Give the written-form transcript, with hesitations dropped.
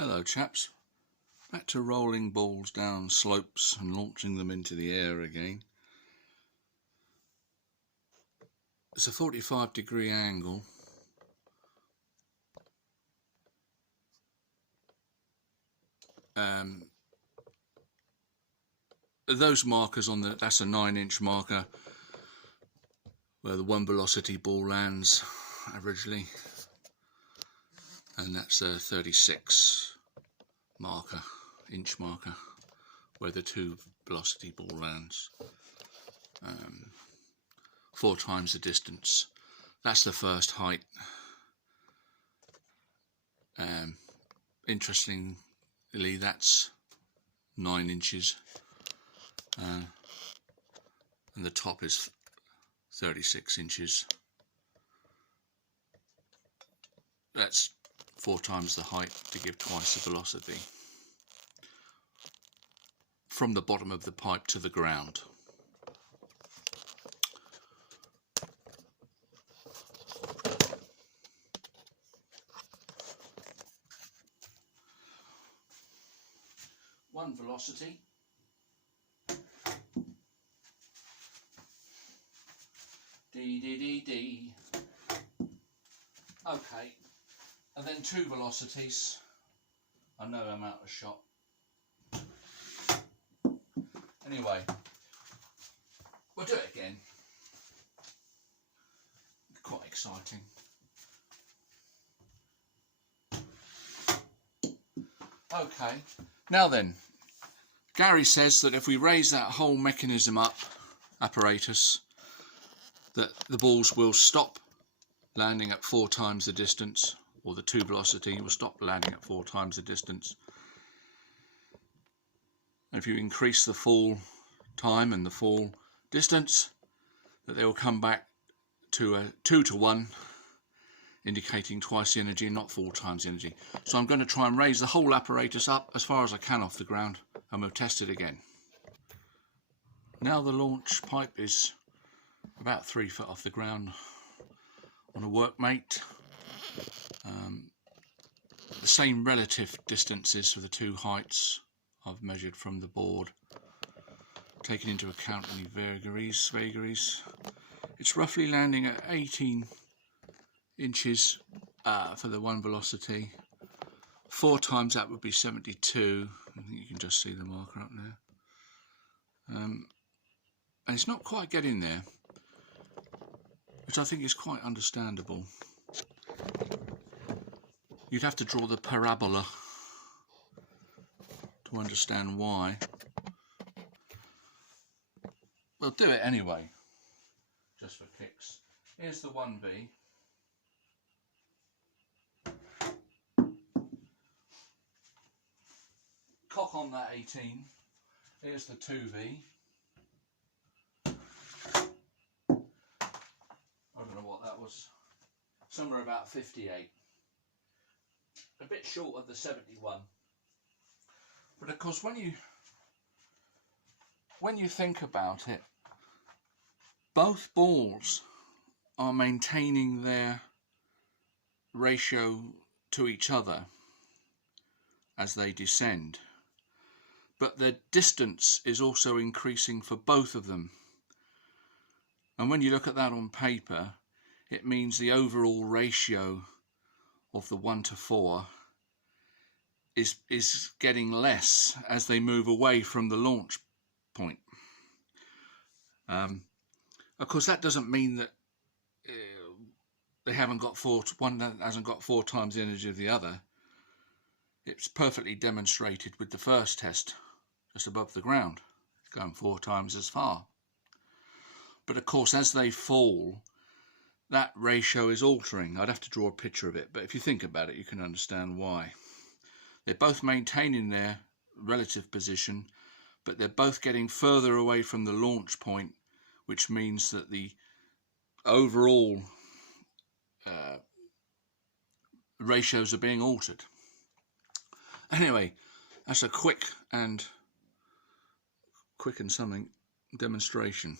Hello chaps, back to rolling balls down slopes and launching them into the air again. It's a 45-degree angle. Those markers on that's a 9-inch marker where the one velocity ball lands averagely, and that's a 36 inch marker where the 2 velocity ball lands. 4 times the distance. That's the first height. Interestingly, that's 9 inches, and the top is 36 inches. That's 4 times the height to give twice the velocity from the bottom of the pipe to the ground. One velocity, D. Okay, and then 2 velocities. I know I'm out of shot. Anyway, we'll do it again. Quite exciting. Okay, now then, Gary says that if we raise that whole mechanism up, apparatus, that the balls will stop landing at 4 times the distance, or the 2 velocity will stop landing at 4 times the distance. And if you increase the fall time and the fall distance, that they will come back to a 2 to 1, indicating twice the energy and not 4 times the energy. So I'm going to try and raise the whole apparatus up as far as I can off the ground, and we'll test it again. Now the launch pipe is about 3 foot off the ground on a workmate. The same relative distances for the 2 heights I've measured from the board, taking into account any vagaries. It's roughly landing at 18 inches for the 1 velocity. 4 times that would be 72. I think you can just see the marker up there. And it's not quite getting there, which I think is quite understandable. You'd have to draw the parabola to understand why. We'll do it anyway, just for kicks. Here's the 1V. Cock on that 18. Here's the 2V. I don't know what that was. Somewhere about 58. A bit short of the 71. But of course, when you think about it, both balls are maintaining their ratio to each other as they descend, but the distance is also increasing for both of them. And when you look at that on paper, it means the overall ratio of the 1 to 4 is getting less as they move away from the launch point. Of course, that doesn't mean that one hasn't got 4 times the energy of the other. It's perfectly demonstrated with the first test, just above the ground, going 4 times as far. But of course, as they fall, that ratio is altering. I'd have to draw a picture of it, but if you think about it, you can understand why. They're both maintaining their relative position, but they're both getting further away from the launch point, which means that the overall ratios are being altered. Anyway, that's a quick and something demonstration.